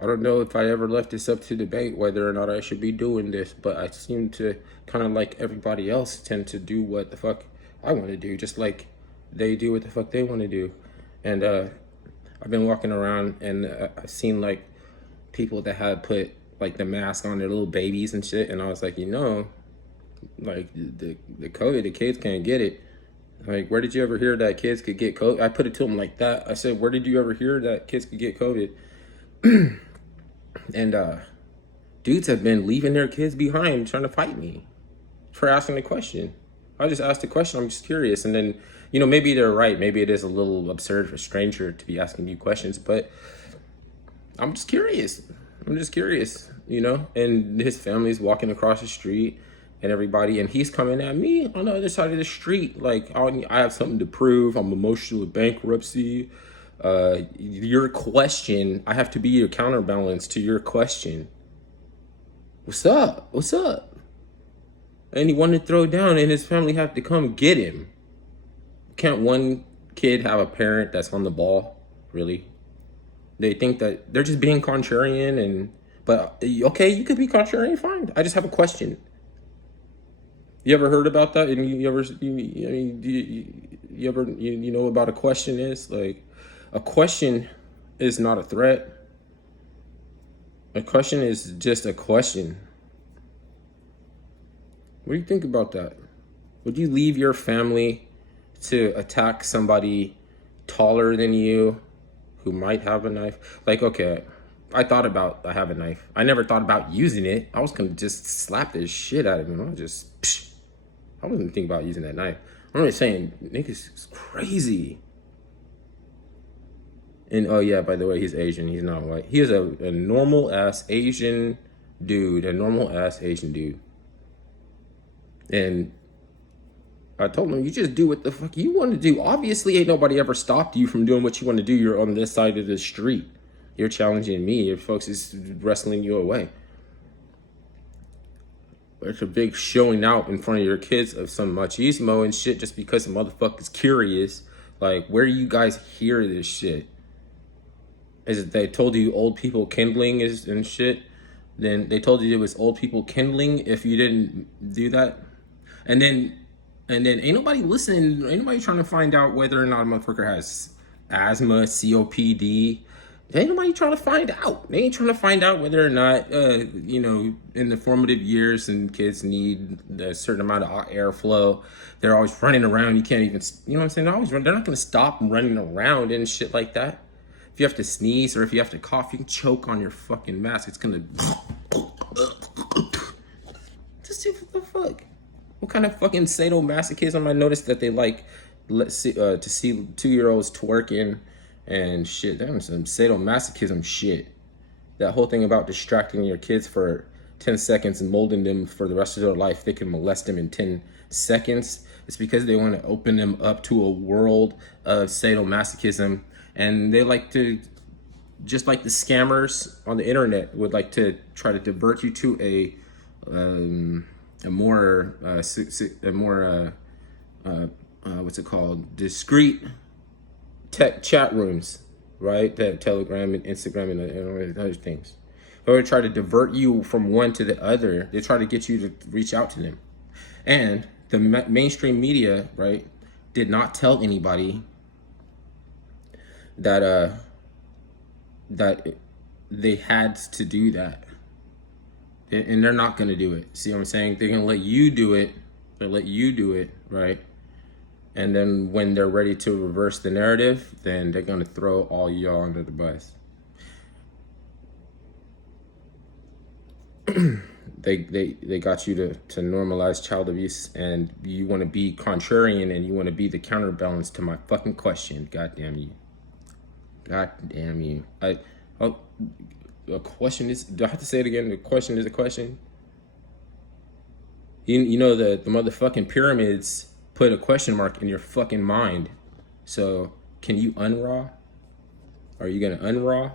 I don't know if I ever left this up to debate whether or not I should be doing this, but I seem to kind of like everybody else tend to do what the fuck I want to do, just like they do what the fuck they want to do. And I've been walking around and I've seen like people that had put like the mask on their little babies and shit, and I was like, like the COVID, the kids can't get it. Like, where did you ever hear that kids could get COVID? I put it to them like that. I said, where did you ever hear that kids could get COVID? And dudes have been leaving their kids behind trying to fight me for asking the question. I just asked the question. I'm just curious. And then, maybe they're right. Maybe it is a little absurd for a stranger to be asking you questions, but I'm just curious. And his family's walking across the street and everybody, and he's coming at me on the other side of the street. Like, I have something to prove. I'm emotional with bankruptcy. Your question, I have to be your counterbalance to your question. What's up? And he wanted to throw down, and his family have to come get him. Can't one kid have a parent that's on the ball? Really? They think that they're just being contrarian, but okay, you could be contrarian, fine. I just have a question. You ever heard about that? And you know about a question is like, a question is not a threat. A question is just a question. What do you think about that? Would you leave your family to attack somebody taller than you who might have a knife? Like, okay, I have a knife. I never thought about using it. I was gonna just slap the shit out of him. I wasn't thinking about using that knife. I'm just saying, niggas is crazy. And oh yeah, by the way, he's Asian. He's not white. He is a normal ass Asian dude. And I told him, you just do what the fuck you want to do. Obviously, ain't nobody ever stopped you from doing what you want to do. You're on this side of the street. You're challenging me. Your folks is wrestling you away. It's a big showing out in front of your kids of some machismo and shit just because the motherfucker's curious. Like, where do you guys hear this shit? Is it they told you old people kindling is and shit? Then they told you it was old people kindling if you didn't do that? And then ain't nobody listening. Ain't nobody trying to find out whether or not a motherfucker has asthma, COPD. Ain't nobody trying to find out. They ain't trying to find out whether or not, in the formative years and kids need a certain amount of airflow. They're always running around. You can't even, you know what I'm saying? They're not going to stop running around and shit like that. If you have to sneeze or if you have to cough, you can choke on your fucking mask. It's going to... Just what the fuck? What kind of fucking sadomasochism? I noticed that they like to see 2-year-olds twerking and shit. Damn, some sadomasochism shit. That whole thing about distracting your kids for 10 seconds and molding them for the rest of their life. They can molest them in 10 seconds. It's because they want to open them up to a world of sadomasochism. And they like to, just like the scammers on the internet would like to try to divert you to a more what's it called, discreet tech chat rooms, right? That Telegram and Instagram and other things. Or try to divert you from one to the other. They try to get you to reach out to them. And the mainstream media, right, did not tell anybody that they had to do that. And they're not going to do it. See what I'm saying? They're going to let you do it. Right? And then when they're ready to reverse the narrative, then they're going to throw all y'all under the bus. They got you to normalize child abuse, and you want to be contrarian and you want to be the counterbalance to my fucking question. God damn you. A question is, do I have to say it again? The question is a question. You know the motherfucking pyramids put a question mark in your fucking mind. So can you unraw? Are you gonna unraw?